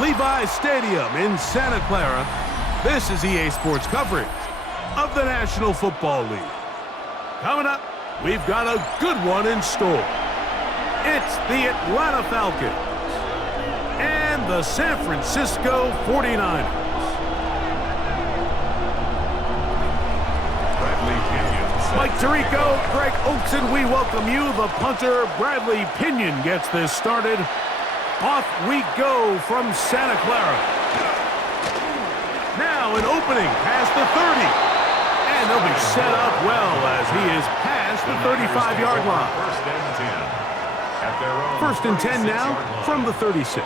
Levi's Stadium in Santa Clara, this is EA Sports coverage of the National Football League. Coming up, we've got a good one in store. It's the Atlanta Falcons and the San Francisco 49ers. Mike Tirico, Greg Olson, we welcome you. The punter, Bradley Pinion, gets this started. Off we go from Santa Clara. Now an opening past the 30. And they'll be set up well as he is past the 35-yard line. First and 10 now from the 36.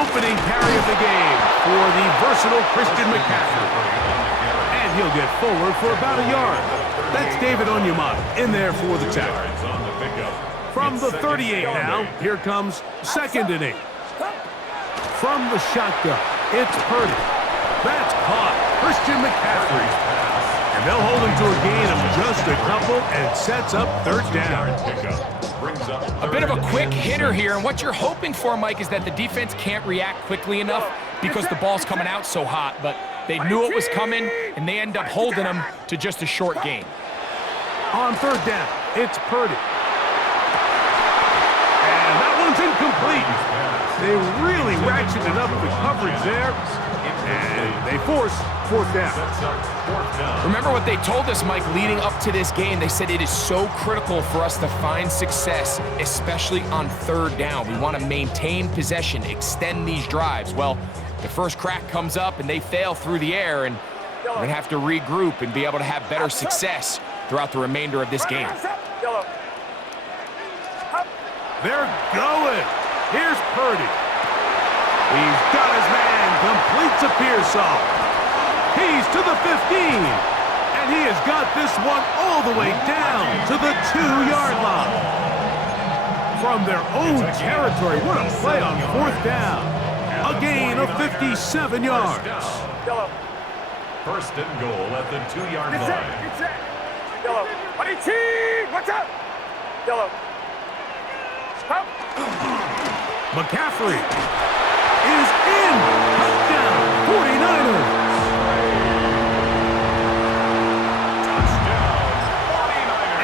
Opening carry of the game for the versatile Christian McCaffrey. And he'll get forward for about a yard. That's David Onyemata in there for the tackle. From the 38 now, here comes 2nd and 8. From the shotgun, it's Purdy. That's caught. Christian McCaffrey. And they'll hold him to a gain of just a couple and sets up 3rd down. A bit of a quick hitter here, and what you're hoping for, Mike, is that the defense can't react quickly enough because the ball's coming out so hot, but they knew it was coming, and they end up holding them to just a short gain. On 3rd down, it's Purdy. And that one's incomplete. They really ratcheted up the coverage there, and they force 4th down. Remember what they told us, Mike, leading up to this game. They said it is so critical for us to find success, especially on 3rd down. We want to maintain possession, extend these drives. Well, the first crack comes up, and they fail through the air, and we're going to have to regroup and be able to have better success throughout the remainder of this game. They're going. Here's Purdy. He's got his man, completes a Pearsall. He's to the 15, and he has got this one all the way down to the 2-yard line. From their own territory, what a play on 4th down. A gain of 57 yards. 1st and goal at the 2-yard line. Yellow. Watch out. Yellow. McCaffrey is in. Touchdown, 49ers.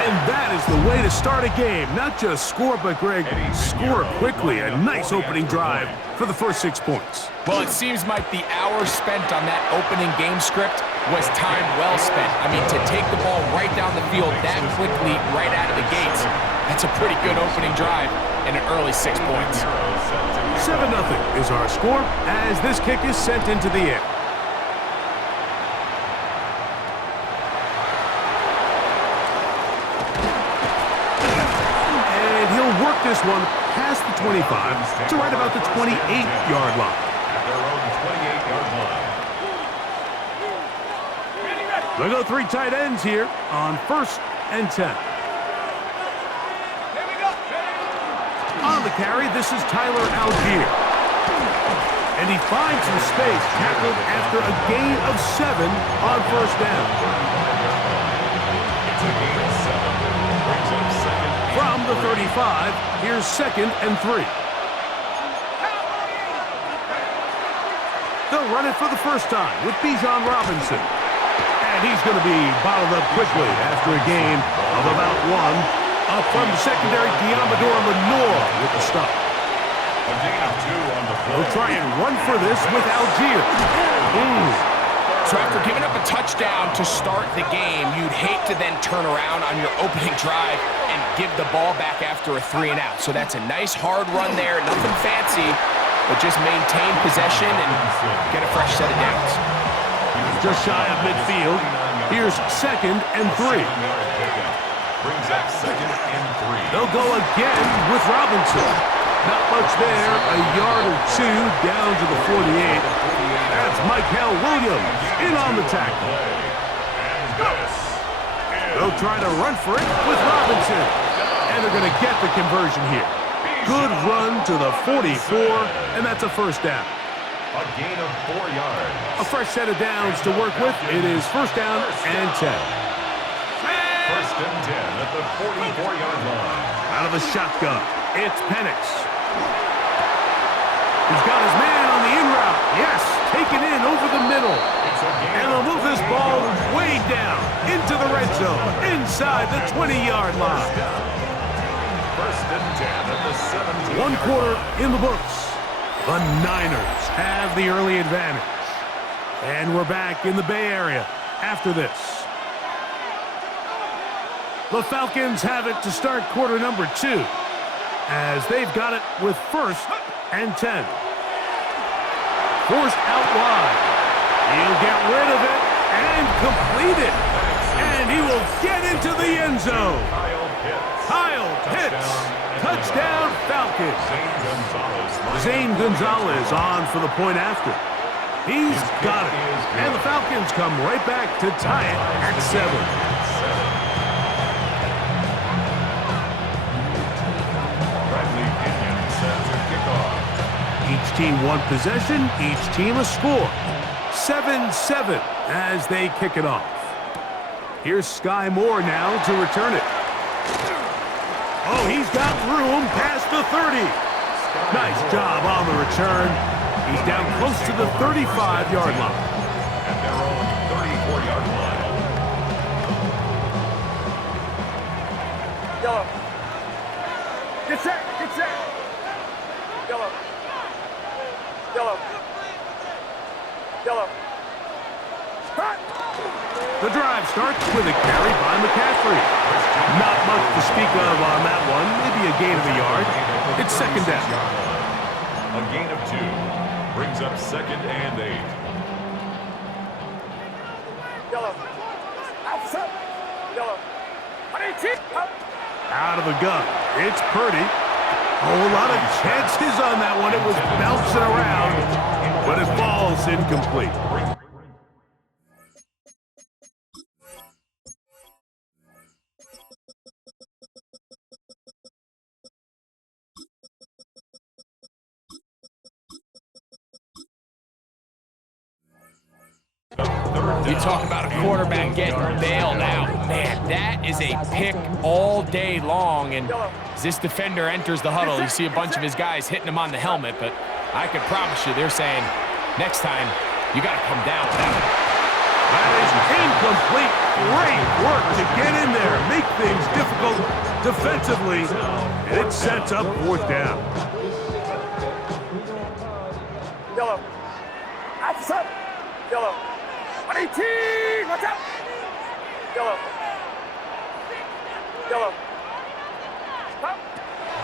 And that is the way to start a game. Not just score, but, Greg, score quickly. A nice opening drive for the first 6 points. Well, it seems like the hour spent on that opening game script was time well spent. I mean, to take the ball right down the field that quickly, right out of the gates, that's a pretty good opening drive and an early 6 points. 7-0 is our score as this kick is sent into the air. And he'll work this one past the 25 to right about the 28-yard line. At their own 28-yard line. We'll go 3 tight ends here on 1st and 10. On the carry, this is Tyler Algier. And he finds some space, tackled after a gain of 7 on 1st down. It's a gain of 7. Brings up 2nd. From the 35, here's 2nd and 3. They'll run it for the first time with Bijan Robinson. And he's going to be bottled up quickly after a gain of about 1. Up from the secondary, Diamador Lenore with the stop. A gain of 2 on the play. They'll try and run for this with Algier. So after giving up a touchdown to start the game, you'd hate to then turn around on your opening drive and give the ball back after a 3 and out. So that's a nice hard run there, nothing fancy, but just maintain possession and get a fresh set of downs. Just shy of midfield. Here's 2nd and 3. Brings up 2nd and 3. They'll go again with Robinson. Not much there, a yard or 2 down to the 48. That's Michael Williams in on the tackle. They'll try to run for it with Robinson. And they're going to get the conversion here. Good run to the 44, and that's a 1st down. A gain of 4 yards. A fresh set of downs to work with. It is 1st down and 10. 1st and 10 at the 44-yard line. Out of the shotgun, It's Penix. He's got his man on the in route. Yes, taken in over the middle. And they'll move this ball way down into the red zone, inside the 20-yard line. First and 10 at the 17. One quarter in the books. The Niners have the early advantage. And we're back in the Bay Area after this. The Falcons have it to start quarter number 2, as they've got it with first and 10. Forced out wide. He'll get rid of it and complete it. And he will get into the end zone. Kyle Pitts. Touchdown Falcons. Zane Gonzalez on for the point after. He's got it. And the Falcons come right back to tie it at 7. Each team one possession, each team a score. 7-7 as they kick it off. Here's Sky Moore now to return it. Oh, he's got room past the 30. Nice job on the return. He's down close to the 35-yard line. At their own 34-yard line. Yellow. Get set. Get set. Yellow. Yellow. Yellow. Start. The drive starts with a carry by McCaffrey. Not much to speak of on that one. Maybe a gain of a yard. It's second down. A gain of 2 brings up second and 8. Yellow. Outside. Yellow. Out of the gun. It's Purdy. A whole lot of chances on that one. It was bouncing around, but it falls incomplete. You talk about a quarterback getting bailed out. Man, that is a pick all day long. And as this defender enters the huddle, you see a bunch of his guys hitting him on the helmet. But I can promise you, they're saying, next time, you got to come down with that one. That is incomplete. Great work to get in there, make things difficult defensively, and it sets up fourth down. Yellow. Outside. Yellow. 18. Watch out. Yellow. Yellow. Stop.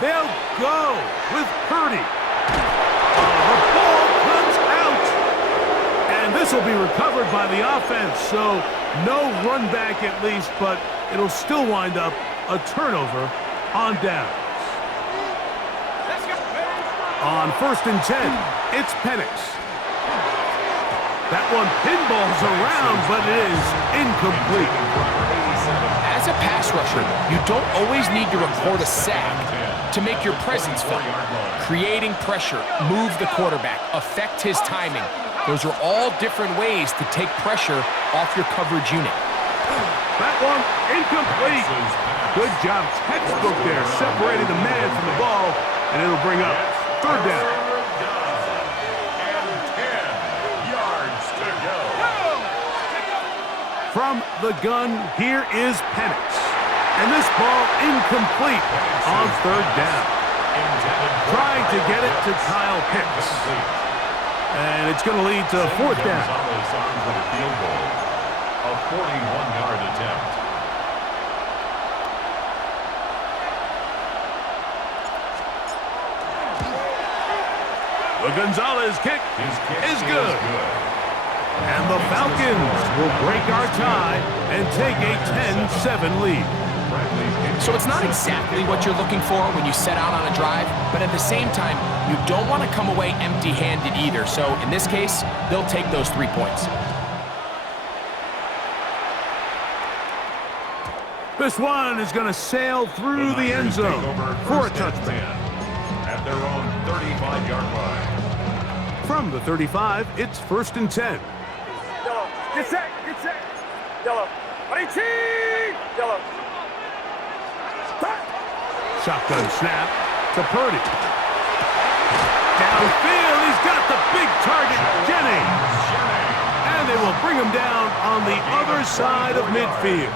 They'll go with Purdy. The ball comes out. And this will be recovered by the offense, so no run back at least, but it'll still wind up a turnover on downs. On first and 10, it's Penix. That one pinballs around, but it is incomplete. As a pass rusher, you don't always need to record a sack to make your presence felt. Creating pressure, move the quarterback, affect his timing. Those are all different ways to take pressure off your coverage unit. That one incomplete. Good job, textbook there, separating the man from the ball, and it'll bring up third down. From the gun, here is Penix. And this ball incomplete on third down. Trying to get it to Kyle Pitts. And it's going to lead to fourth down. A 41-yard attempt. The Gonzalez kick is good. And the Falcons will break our tie and take a 10-7 lead. So it's not exactly what you're looking for when you set out on a drive, but at the same time, you don't want to come away empty-handed either. So in this case, they'll take those 3 points. This one is going to sail through the end zone for a touchdown. At their own 35-yard line. From the 35, it's first and 10. Yellow. Get set. Get set. Yellow. 18. Yellow. Stop. Shotgun snap. to Purdy. Downfield, he's got the big target, Jennings. And they will bring him down on the other side of midfield.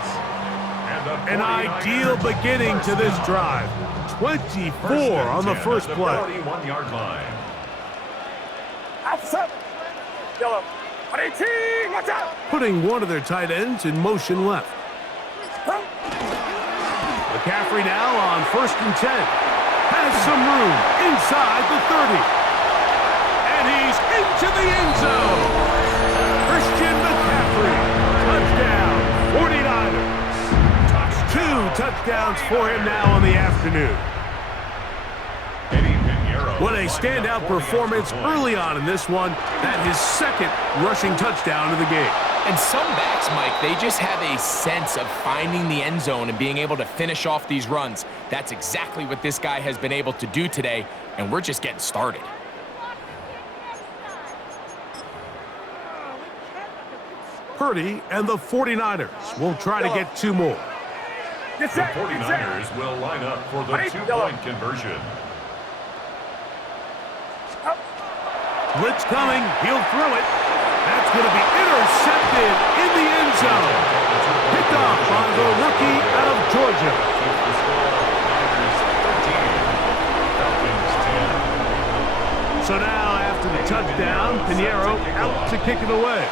An ideal beginning to this drive. 24 on the first play. 41-yard line. Outside. Yellow. 18, watch out. Putting one of their tight ends in motion left. McCaffrey now on 1st and 10. Has some room inside the 30. And he's into the end zone. Christian McCaffrey. Touchdown, 49ers. 2 touchdowns for him now on the afternoon. What a standout performance early on in this one. That his 2nd rushing touchdown of the game. And some backs, Mike, they just have a sense of finding the end zone and being able to finish off these runs. That's exactly what this guy has been able to do today, and we're just getting started. Purdy and the 49ers will try to get 2 more. The 49ers will line up for the 2-point conversion. Blitz coming. He'll throw it. That's going to be intercepted in the end zone. Picked off by the rookie out of Georgia. So now, after the touchdown, Pinheiro out to kick it away.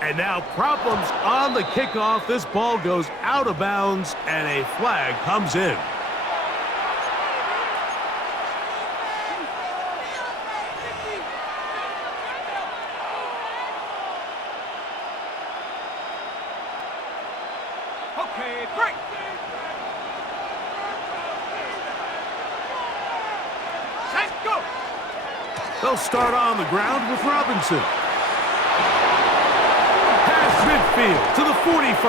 And now problems on the kickoff. This ball goes out of bounds, and a flag comes in. Okay, break. Set, go. They'll start on the ground with Robinson. Past midfield to the 45.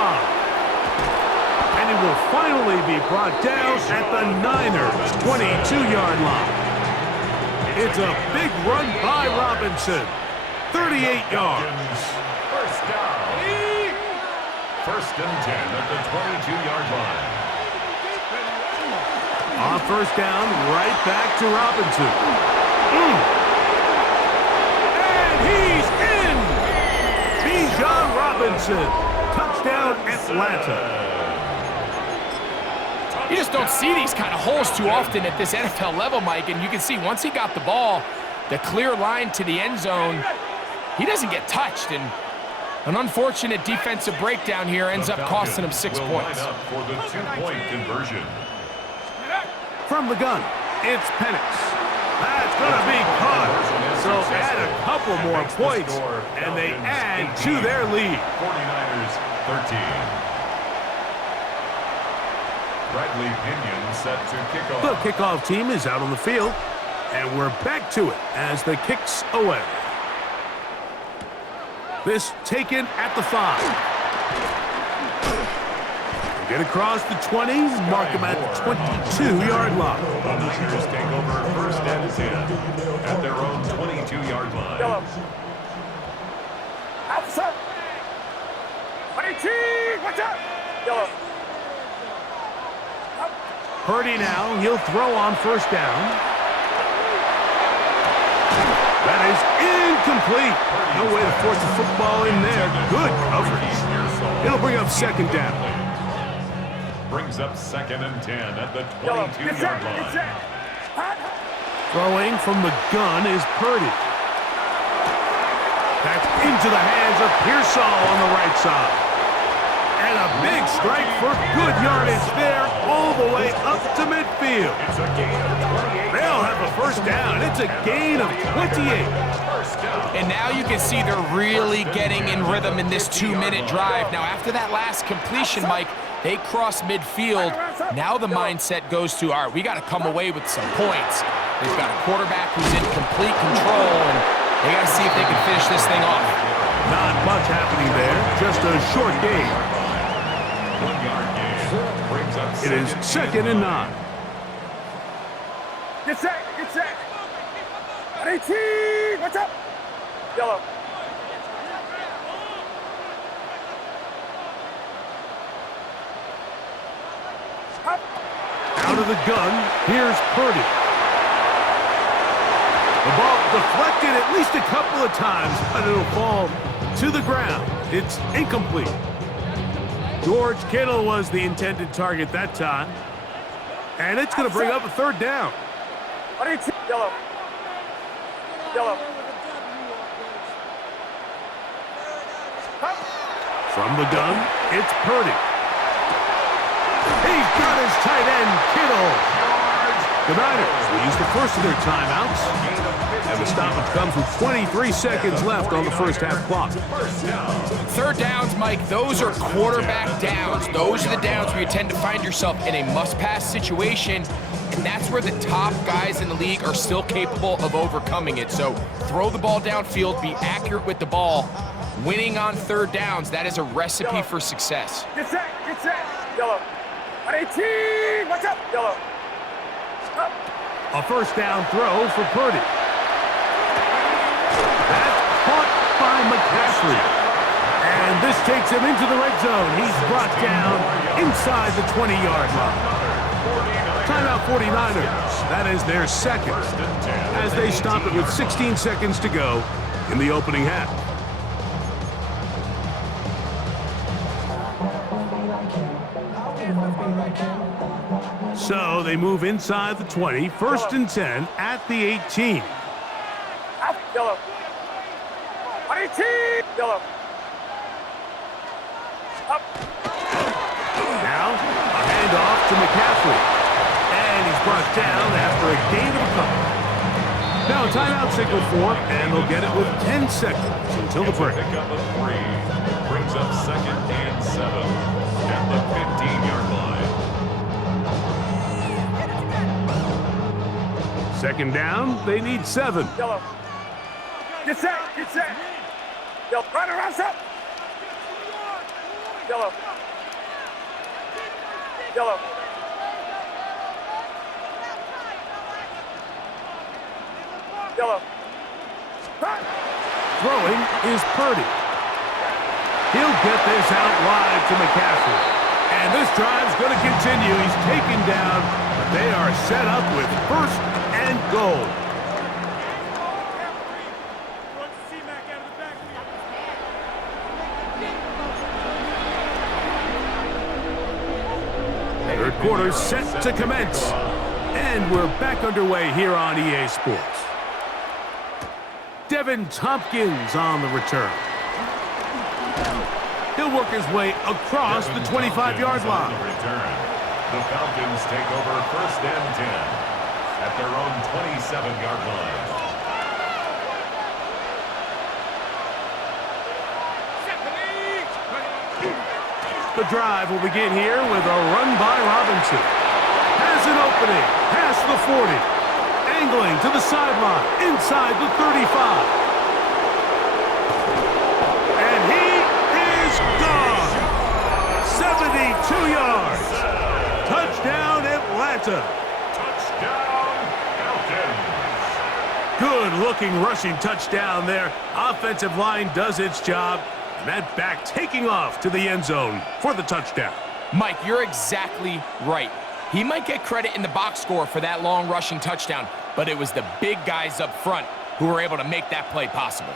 And he will finally be brought down at the Niners' 22-yard line. It's a big run by Robinson. 38 yards. First down. 1st and 10 at the 22-yard line. On 1st down, right back to Robinson. And he's in! Bijan Robinson. Touchdown, Atlanta. You just don't see these kind of holes too often at this NFL level, Mike, and you can see once he got the ball, the clear line to the end zone, he doesn't get touched, and an unfortunate defensive breakdown here ends up costing him 6 points. Line up for the 2-point conversion. From the gun, it's Penix. That's going to be caught. So add a couple more points, and they add to their lead. 49ers 13. Bradley Pinion set to kick off. The kickoff team is out on the field, and we're back to it as the kick's away. This taken at the 5. Get across the 20, mark him at the 22-yard line. The Niners take over 1st and 10 at their own 22-yard line. Yellow. Outside. 18, watch out. Yellow. Purdy now, he'll throw on 1st down. That is incomplete. No way to force the football in there. Good coverage. It'll bring up 2nd down. Brings up 2nd and 10 at the 22-yard line. Throwing from the gun is Purdy. That's into the hands of Pearsall on the right side. And a big strike for good yardage there all the way up to midfield. It's a gain of 28. They'll have a 1st down. It's a gain of 28. And now you can see they're really getting in rhythm in this 2-minute drive. Now, after that last completion, Mike, they cross midfield. Now the mindset goes to, all right, we got to come away with some points. They've got a quarterback who's in complete control, and they got to see if they can finish this thing off. Not much happening there. Just a short gain. 1-yard gain brings up It is 2nd and 9. Get set, get set. 18, watch out. Yellow. Out of the gun, here's Purdy. The ball deflected at least a couple of times, but it'll fall to the ground. It's incomplete. George Kittle was the intended target that time. And it's going to bring up a third down. Yellow. Yellow. From the gun, it's Purdy. He's got his tight end, Kittle. The Niners will use the first of their timeouts. And the stoppage comes with 23 seconds left on the first half clock. Third downs, Mike, those are quarterback downs. Those are the downs where you tend to find yourself in a must-pass situation, and that's where the top guys in the league are still capable of overcoming it. So throw the ball downfield, be accurate with the ball. Winning on third downs, that is a recipe for success. Get set, get set. Yellow. 18, watch out. Yellow. Up. A first down throw for Purdy. That's caught by McCaffrey. And this takes him into the red zone. He's brought down inside the 20-yard line. Timeout 49ers. That is their second, as they stop it with 16 seconds to go in the opening half. So they move inside the 20, first and 10 at the 18. Out. Yellow. 18. Yellow. Up. Now, a handoff to McCaffrey. And he's brought down after a gain of a couple. Now a timeout signal for him, and they'll get it with 10 seconds until the break. Pick up a 3. Brings up second and 7 at the 15-yard line. Second down, they need 7. Yellow. Get set, get set. Yellow. Run around up. Yellow. Yellow. Yellow. Run. Throwing is Purdy. He'll get this out wide to McCaffrey. And this drive's going to continue. He's taken down, but they are set up with first and goal. Third quarter set to commence. And we're back underway here on EA Sports. Devin Tompkins on the return. He'll work his way across the 25-yard line. The Falcons take over first and 10 at their own 27-yard line. The drive will begin here with a run by Robinson. Has an opening, past the 40. Angling to the sideline, inside the 35. And he is gone. 72 yards. Touchdown, Atlanta. Touchdown, Falcons. Good-looking rushing touchdown there. Offensive line does its job. And that back taking off to the end zone for the touchdown. Mike, you're exactly right. He might get credit in the box score for that long rushing touchdown, but it was the big guys up front who were able to make that play possible.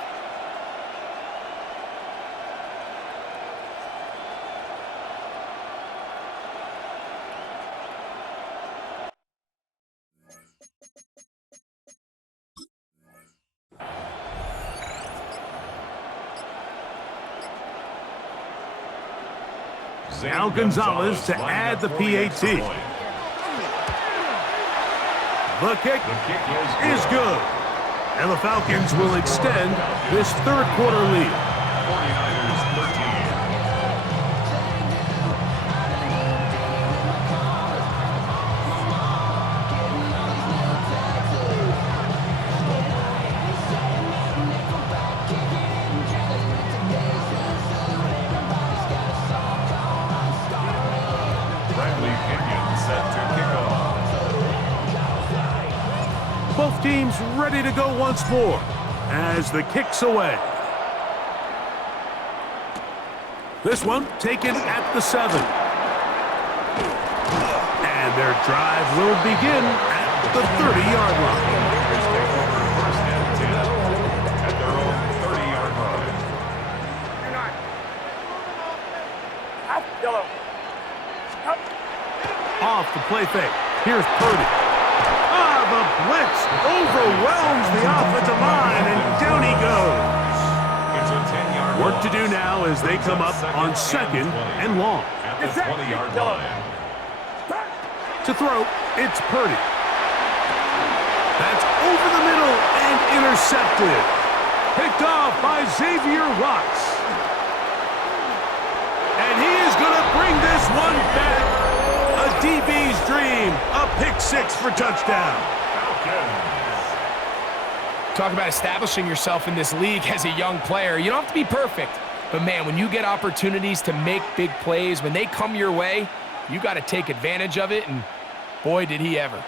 Now Gonzalez to add the PAT. The kick is good. And the Falcons will extend this third quarter lead. 49ers 13. Both teams ready to go once more as the kick's away. This one taken at the 7. And they're Their drive will begin at the 30-yard line. Take over first and 10 at their own 30-yard line. Out. Yellow. Up. Off the play fake. Here's Purdy. The blitz overwhelms the offensive line, and down he goes. It's a 10-yard Work to do now as they come up on second and long. at the 20-yard line. To throw, it's Purdy. That's over the middle and intercepted. Picked off by Xavier Watts. And he is going to bring this one back. A DB's dream. A pick six for touchdown. Talk about establishing yourself in this league as a young player. You don't have to be perfect, but man, when you get opportunities to make big plays, when they come your way, you got to take advantage of it, and boy, did he ever.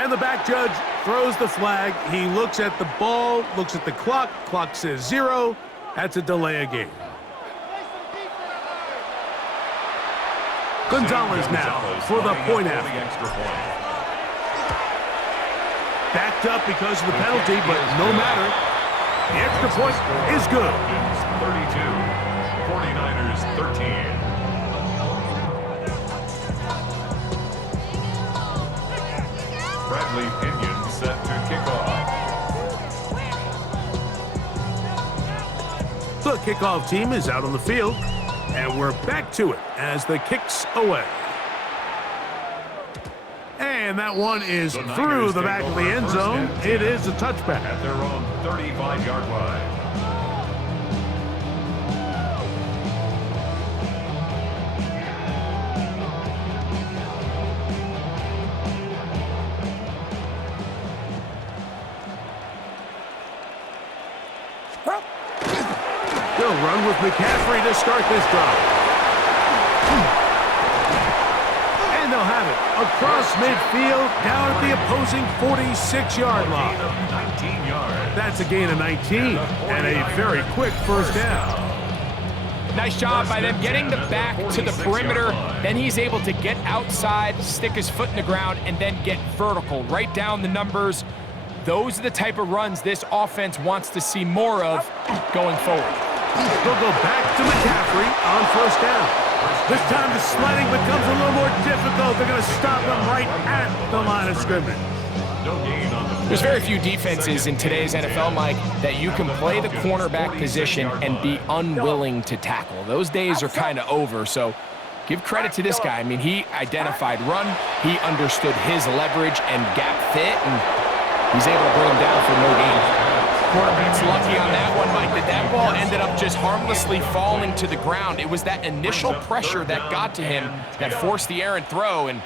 And the back judge throws the flag. He looks at the ball, looks at the clock. Clock says 0. That's a delay of game. Gonzalez now for the point after. Backed up because of the penalty, but no matter. The extra point is good. 32, 49ers 13. Bradley Pinion set to kick off. The kickoff team is out on the field, and we're back to it as the kick's away. And that one is through the back of the end zone. It is a touchback. At their own 35-yard line. They'll run with McCaffrey to start this drive. And they'll have it across midfield down at the opposing 46-yard line. 19 yards. That's a gain of 19 and a very quick first down. Nice job by them getting the back to the perimeter. Then he's able to get outside, stick his foot in the ground, and then get vertical. Right down the numbers. Those are the type of runs this offense wants to see more of going forward. They'll go back to McCaffrey on first down. This time the sliding becomes a little more difficult. They're going to stop him right at the line of scrimmage. No gain on the There's very few defenses in today's NFL, Mike, that you can play the cornerback position and be unwilling to tackle. Those days are kind of over, so give credit to this guy. I mean, he identified run, he understood his leverage and gap fit, and he's able to bring him down for no gain. Quarterback's lucky on that one, Mike, that ball ended up just harmlessly falling to the ground. It was that initial pressure that got to him that forced the errant throw, and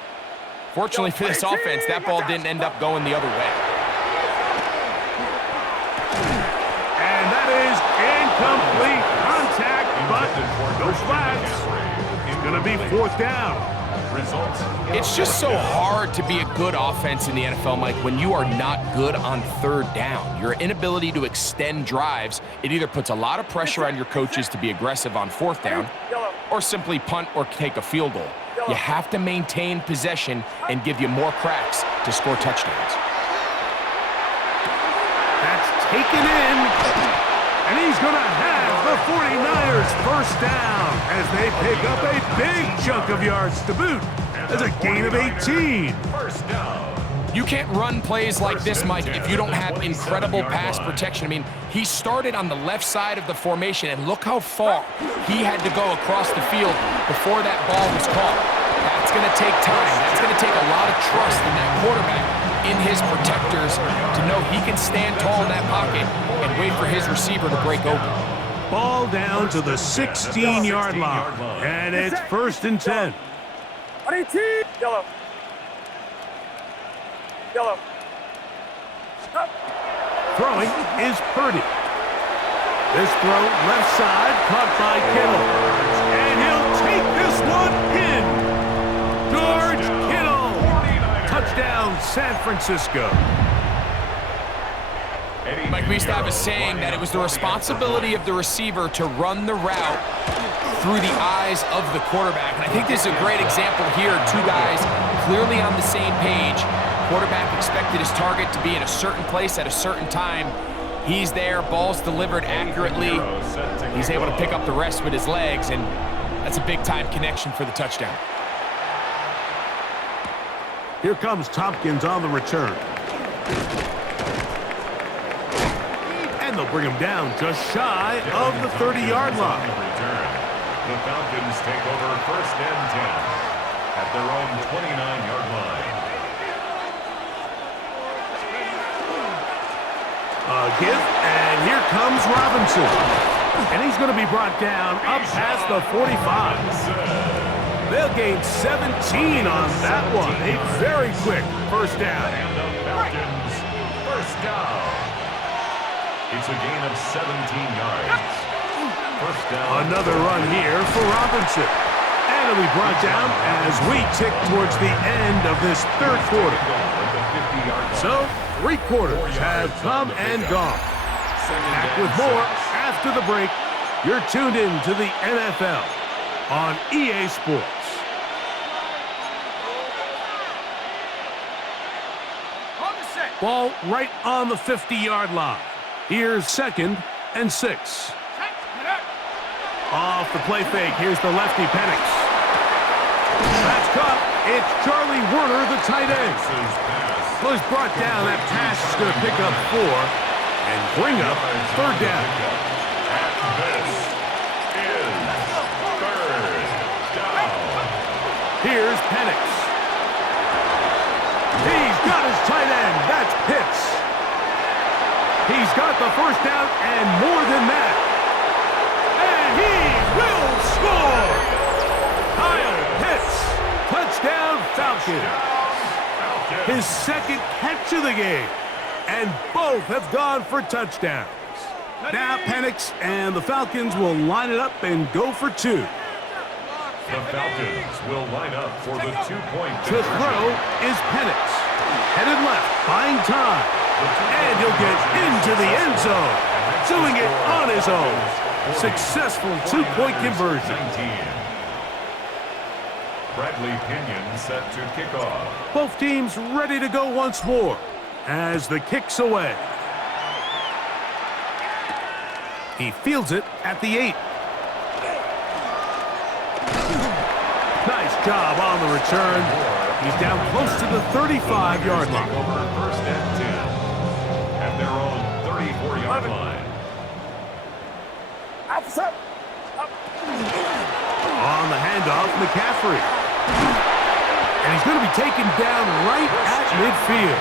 fortunately for this offense, that ball didn't end up going the other way. And that is incomplete contact, but no flags. It's going to be fourth down. It's just so hard to be a good offense in the NFL, Mike, when you are not good on third down. Your inability to extend drives, it either puts a lot of pressure on your coaches to be aggressive on fourth down or simply punt or take a field goal. You have to maintain possession and give you more cracks to score touchdowns. That's taken in, and he's going to have the 49ers first down as they pick up a big chunk of yards to boot. That's a gain of 18. First down. You can't run plays like this, Mike, if you don't have incredible pass protection. I mean, he started on the left side of the formation, and look how far he had to go across the field before that ball was caught. That's going to take time. That's going to take a lot of trust in that quarterback, in his protectors, to know he can stand tall in that pocket and wait for his receiver to break open. Ball down to the 16-yard line, and it's first and 10. 18. Yellow. Yellow. Up. Throwing is Purdy. This throw left side caught by Kittle. And he'll take this one in. George Kittle. Touchdown, San Francisco. Mike, we used to have a saying that it was the responsibility of the receiver to run the route through the eyes of the quarterback. And I think this is a great example here. Two guys clearly on the same page. Quarterback expected his target to be in a certain place at a certain time. He's there, ball's delivered accurately. He's able to pick up the rest with his legs, and that's a big-time connection for the touchdown. Here comes Tompkins on the return. And they'll bring him down just shy of the 30-yard line. The Falcons take over 1st and 10 at their own 29-yard line. Give, and here comes Robinson. And he's going to be brought down up past the 45. They'll gain 17 on that one. A very quick first down. And the Falcons, first down. It's a gain of 17 yards. First down. Another run here for Robinson. And he'll be brought down as we tick towards the end of this third quarter. So, 3 quarters have come and gone. Back with more after the break. You're tuned in to the NFL on EA Sports. Ball right on the 50-yard line. Here's 2nd and 6. Off the play fake, here's the lefty Penix. That's caught. It's Charlie Werner, the tight end. Was brought down. That pass is going to pick up 4 and bring up 3rd down. This is 3rd down. Here's Penix. He's got his tight end. That's Pitts. He's got the first down and more than that. And he will score. Kyle Pitts. Touchdown Falcons. His 2nd catch of the game. And both have gone for touchdowns. Now Penix and the Falcons will line it up and go for 2. The Falcons will line up for the 2-point To throw is Penix. Headed left, buying time. And he'll get into the end zone. Doing it on his own. Successful 2-point conversion. Bradley Pinion set to kick off. Both teams ready to go once more as the kick's away. He fields it at the 8. Nice job on the return. He's down close to the 35-yard line. Over 1st and 10 at their own 34-yard line. On the handoff, McCaffrey. And he's going to be taken down right at midfield.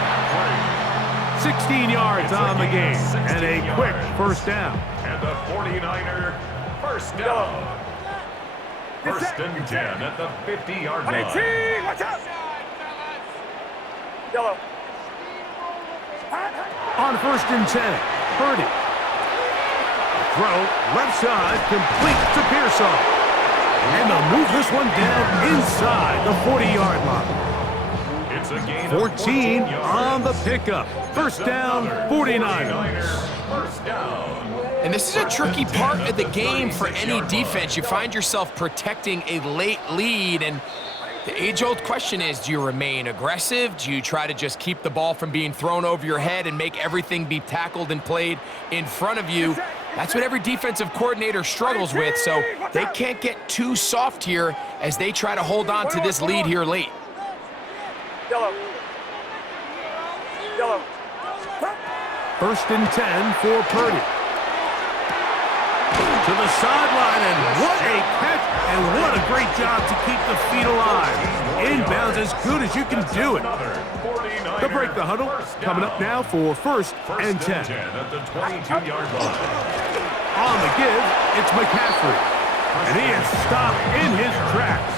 16 yards on the game and a quick first down. And the 49er first down. 1st and 10 at the 50-yard line. Watch out! Yellow. On 1st and 10, Purdy. Throw, left side, complete to Pearsall. And they'll move this one down inside the 40-yard line. It's a gain 14 of 14 on the pickup. First down, 49ers. First down. And this is a tricky part of the game for any defense. You find yourself protecting a late lead, and the age-old question is, do you remain aggressive? Do you try to just keep the ball from being thrown over your head and make everything be tackled and played in front of you? That's what every defensive coordinator struggles with, so they can't get too soft here as they try to hold on to this lead here late. Yellow. 1st and 10 for Purdy. To the sideline, and what a catch, and what a great job to keep the feet alive. Inbounds as good as you can do it. They'll break the huddle. Coming up now for 1st and 10. At the 22-yard line. On the give, it's McCaffrey. And he is stopped in his tracks.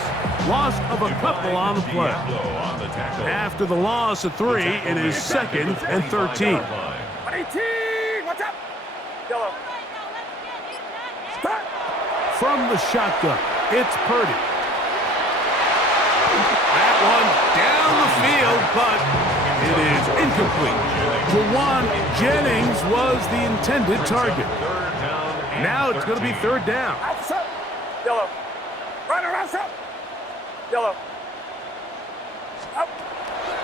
Loss of a couple on the play. After the loss of 3, it is 2nd and 13. Yellow. Start. From the shotgun, it's Purdy. That one down the field, but it is incomplete. Jawan Jennings was the intended target. Now it's going to be third down. Outside. Yellow. Right around shot. Yellow. Up.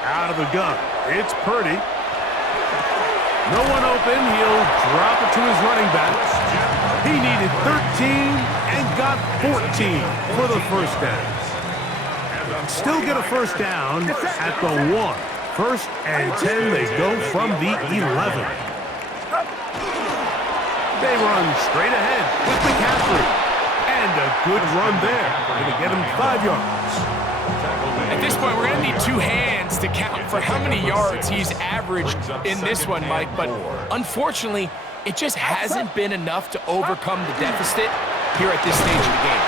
Out of the gun, it's Purdy. No one open, he'll drop it to his running back. He needed 13 and got 14 for the first down. Still get a first down at the 1. First and 10, they go from the 11. They run straight ahead with McCaffrey. And a good run there. Going to get him 5 yards. At this point, we're going to need 2 hands to count for how many yards he's averaged in this one, Mike. But unfortunately, it just hasn't been enough to overcome the deficit here at this stage of the game.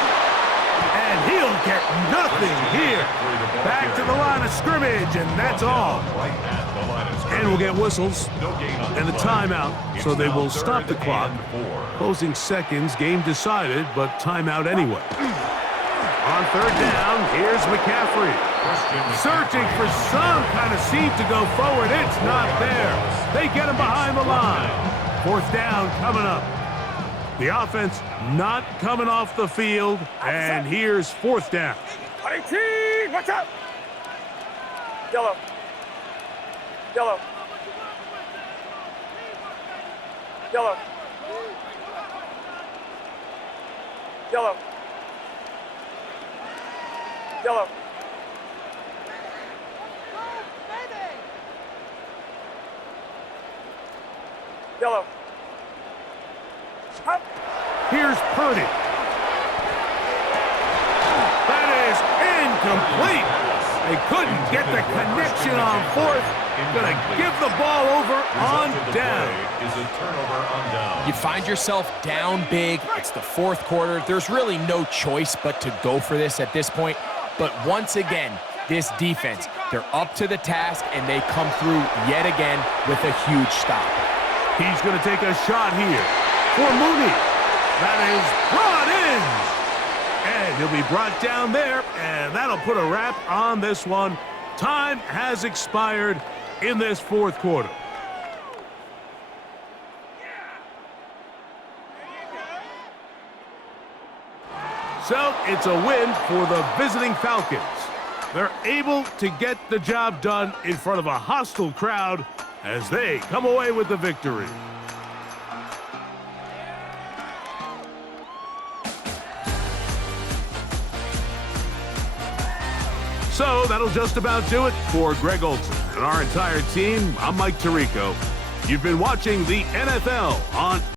And he'll get nothing here. Back to the line of scrimmage, and that's all. And we'll get whistles and a timeout, so they will stop the clock. Closing seconds, game decided, but timeout anyway. On third down, here's McCaffrey. Searching for some kind of seam to go forward. It's not there. They get him behind the line. Fourth down coming up. The offense not coming off the field, and here's fourth down. 18, watch out. Yellow. Yellow. Yellow. Yellow. Yellow. Yellow. Up. Here's Purdy. That is incomplete. They couldn't get the connection on fourth. Gonna give the ball over on down. You find yourself down big. It's the fourth quarter. There's really no choice but to go for this at this point. But once again, this defense, they're up to the task, and they come through yet again with a huge stop. He's going to take a shot here for Mooney. That is brought in. And he'll be brought down there, and that'll put a wrap on this one. Time has expired in this fourth quarter. So it's a win for the visiting Falcons. They're able to get the job done in front of a hostile crowd as they come away with the victory. So that'll just about do it for Greg Olson and our entire team. I'm Mike Tirico. You've been watching the NFL on